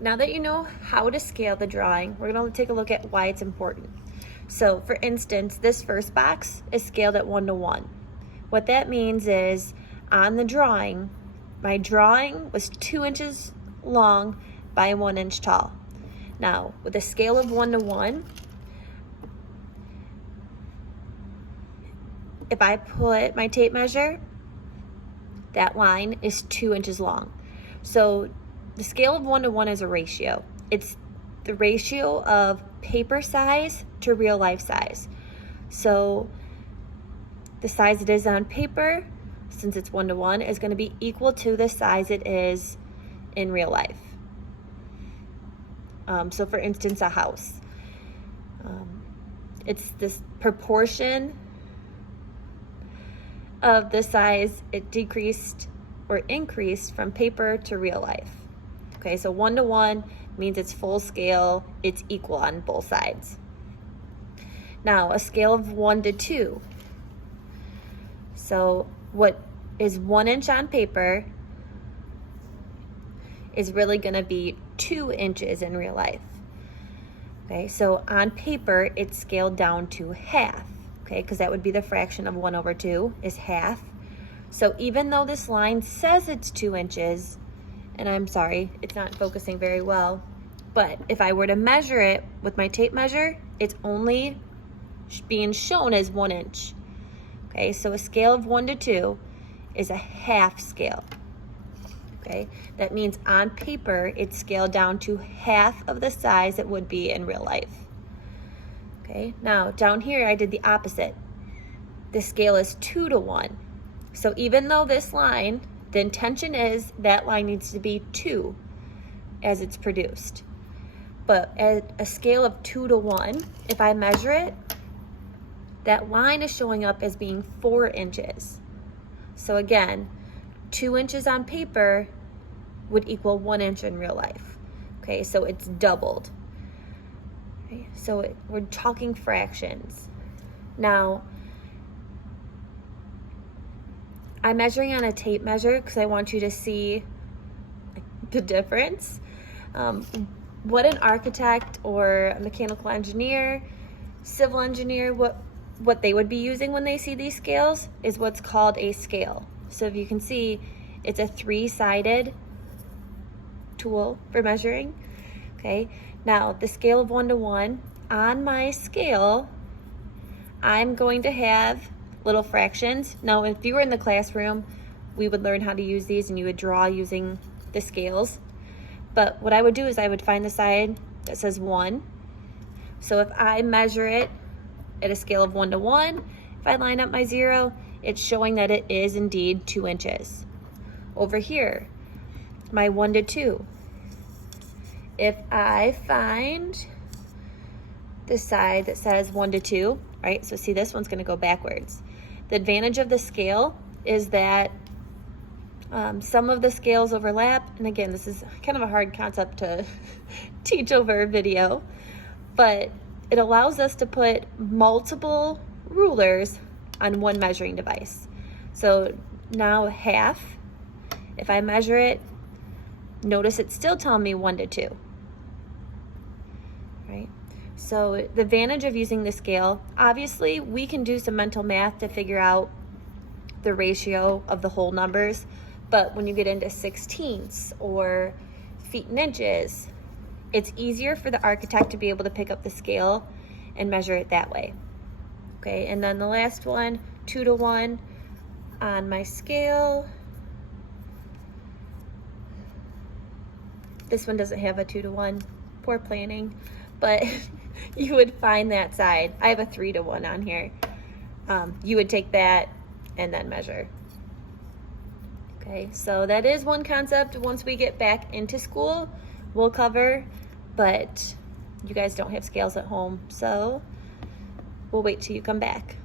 Now that you know how to scale the drawing, we're going to take a look at why it's important. So for instance, this first box is scaled at 1 to 1. What that means is on the drawing, my drawing was 2 inches long by 1 inch tall. Now with a scale of 1 to 1, if I put my tape measure, that line is 2 inches long. So the scale of 1 to 1 is a ratio. It's the ratio of paper size to real life size. So the size it is on paper, since it's 1 to 1, is going to be equal to the size it is in real life. So for instance, a house. It's this proportion of the size it decreased or increased from paper to real life. Okay, so 1 to 1 means it's full scale, it's equal on both sides. Now, a scale of 1 to 2. So what is 1 inch on paper is really gonna be 2 inches in real life. Okay, so on paper, it's scaled down to half, okay, because that would be the fraction of 1 over 2 is half. So even though this line says it's 2 inches, and I'm sorry, it's not focusing very well, but if I were to measure it with my tape measure, it's only being shown as 1 inch. Okay, so a scale of 1 to 2 is a half scale. Okay, that means on paper, it's scaled down to half of the size it would be in real life. Okay, now down here, I did the opposite. The scale is 2 to 1. So even though this line, the intention is that line needs to be 2 as it's produced. But at a scale of 2 to 1, if I measure it, that line is showing up as being 4 inches. So again, 2 inches on paper would equal 1 inch in real life. Okay, so it's doubled. Okay, so we're talking fractions. Now, I'm measuring on a tape measure because I want you to see the difference. What an architect or a mechanical engineer, civil engineer, what they would be using when they see these scales is what's called a scale. So if you can see, it's a 3-sided tool for measuring. Okay, now the scale of 1 to 1, on my scale, I'm going to have little fractions. Now, if you were in the classroom, we would learn how to use these and you would draw using the scales. But what I would do is I would find the side that says 1. So if I measure it at a scale of 1 to 1, if I line up my 0, it's showing that it is indeed 2 inches. Over here, my 1 to 2. If I find the side that says 1 to 2, right? So see, this one's going to go backwards. The advantage of the scale is that some of the scales overlap. And again, this is kind of a hard concept to teach over a video, but it allows us to put multiple rulers on one measuring device. So now half, if I measure it, notice it's still telling me 1 to 2, right? So the advantage of using the scale, obviously we can do some mental math to figure out the ratio of the whole numbers, but when you get into sixteenths or feet and inches, it's easier for the architect to be able to pick up the scale and measure it that way. Okay, and then the last one, 2 to 1 on my scale. This one doesn't have a 2 to 1, poor planning, but you would find that side. I have a 3 to 1 on here. You would take that and then measure. Okay, so that is one concept. Once we get back into school, we'll cover, but you guys don't have scales at home, so we'll wait till you come back.